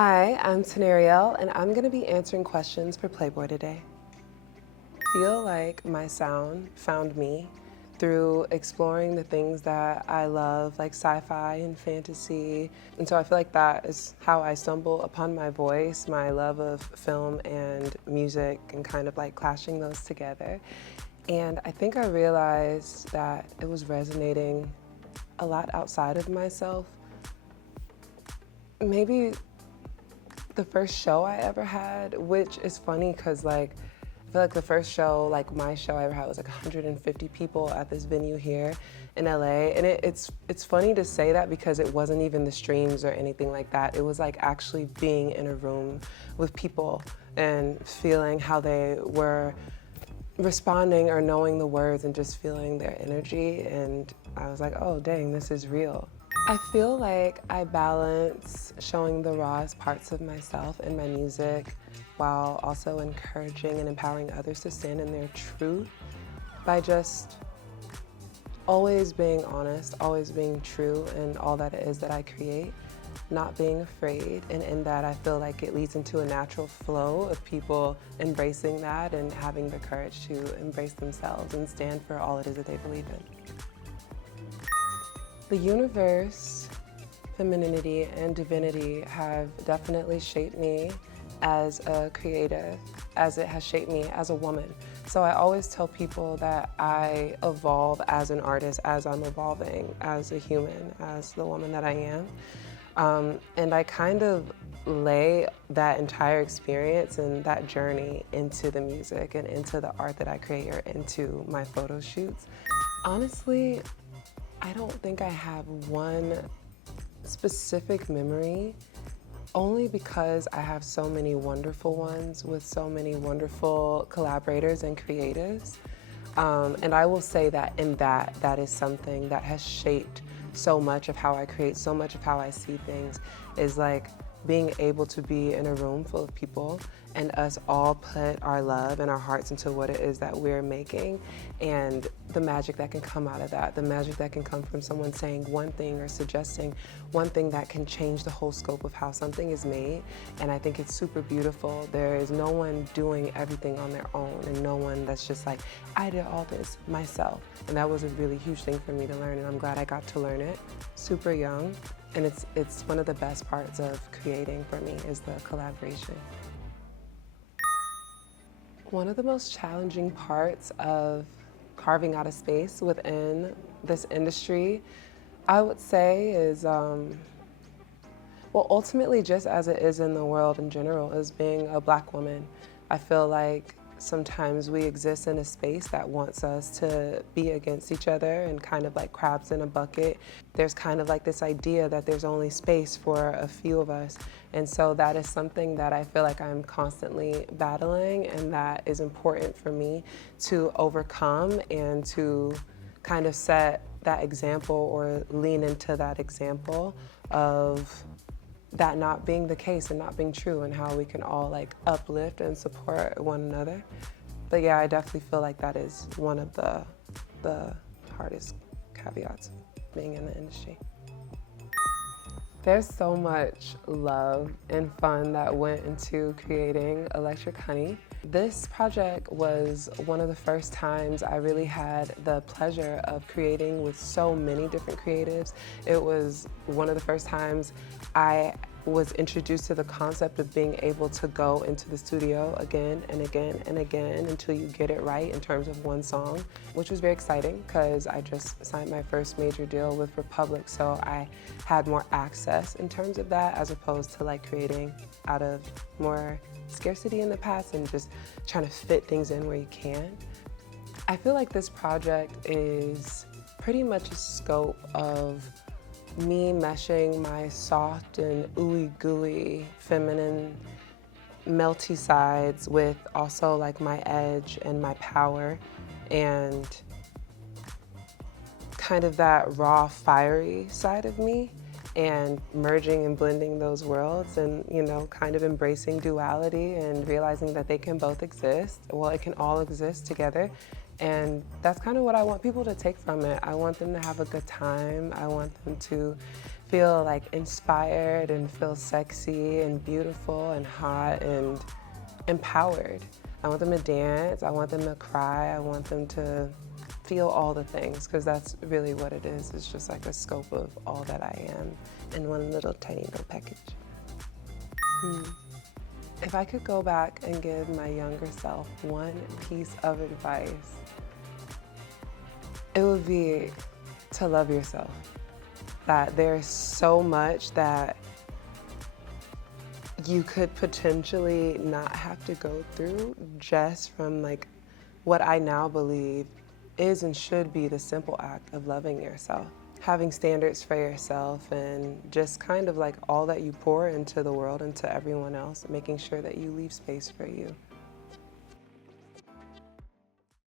Hi, I'm Tanerélle, and I'm going to be answering questions for Playboy today. I feel like my sound found me through exploring the things that I love, like sci-fi and fantasy. And so I feel like that is how I stumble upon my voice, my love of film and music, and kind of like clashing those together. And I think I realized that it was resonating a lot outside of myself. Maybe the first show I ever had, which is funny because I feel like the first show, my show I ever had was like 150 people at this venue here in LA. And it's funny to say that because it wasn't even the streams or anything like that. It was like actually being in a room with people and feeling how they were responding or knowing the words and just feeling their energy. And I was like, oh dang, this is real. I feel like I balance showing the rawest parts of myself in my music while also encouraging and empowering others to stand in their truth by just always being honest, always being true in all that it is that I create, not being afraid. And in that, I feel like it leads into a natural flow of people embracing that and having the courage to embrace themselves and stand for all it is that they believe in. The universe, femininity, and divinity have definitely shaped me as a creative, as it has shaped me as a woman. So I always tell people that I evolve as an artist, as I'm evolving as a human, as the woman that I am. And I kind of lay that entire experience and that journey into the music and into the art that I create or into my photo shoots. Honestly, I don't think I have one specific memory, only because I have so many wonderful ones with so many wonderful collaborators and creatives. And I will say that that is something that has shaped so much of how I create, so much of how I see things, is like being able to be in a room full of people and us all put our love and our hearts into what it is that we're making, and the magic that can come out of that, the magic that can come from someone saying one thing or suggesting one thing that can change the whole scope of how something is made. And I think it's super beautiful. There is no one doing everything on their own, and no one that's just like, I did all this myself. And that was a really huge thing for me to learn, and I'm glad I got to learn it super young. And it's one of the best parts of creating for me is the collaboration. One of the most challenging parts of carving out a space within this industry, I would say, is, well, ultimately just as it is in the world in general, is being a Black woman. I feel like sometimes we exist in a space that wants us to be against each other and kind of like crabs in a bucket. There's kind of like this idea that there's only space for a few of us. And so that is something that I feel like I'm constantly battling, and that is important for me to overcome and to kind of set that example or lean into that example of that not being the case and not being true, and how we can all like uplift and support one another. But yeah, I definitely feel like that is one of the hardest caveats of being in the industry. There's so much love and fun that went into creating Electric Honey. This project was one of the first times I really had the pleasure of creating with so many different creatives. It was one of the first times I was introduced to the concept of being able to go into the studio again and again and again until you get it right in terms of one song, which was very exciting because I just signed my first major deal with Republic, so I had more access in terms of that, as opposed to like creating out of more scarcity in the past and just trying to fit things in where you can. I feel like this project is pretty much a scope of me meshing my soft and ooey gooey feminine melty sides with also like my edge and my power, and kind of that raw fiery side of me, and merging and blending those worlds, and kind of embracing duality and realizing that they can both exist. Well, it can all exist together. And that's kind of what I want people to take from it. I want them to have a good time. I want them to feel like inspired and feel sexy and beautiful and hot and empowered. I want them to dance, I want them to cry, I want them to feel all the things, because that's really what it is. It's just like a scope of all that I am in one little tiny little package. If I could go back and give my younger self one piece of advice, it would be to love yourself. That there's so much that you could potentially not have to go through just from like what I now believe is and should be the simple act of loving yourself. Having standards for yourself and just kind of like all that you pour into the world and to everyone else, making sure that you leave space for you.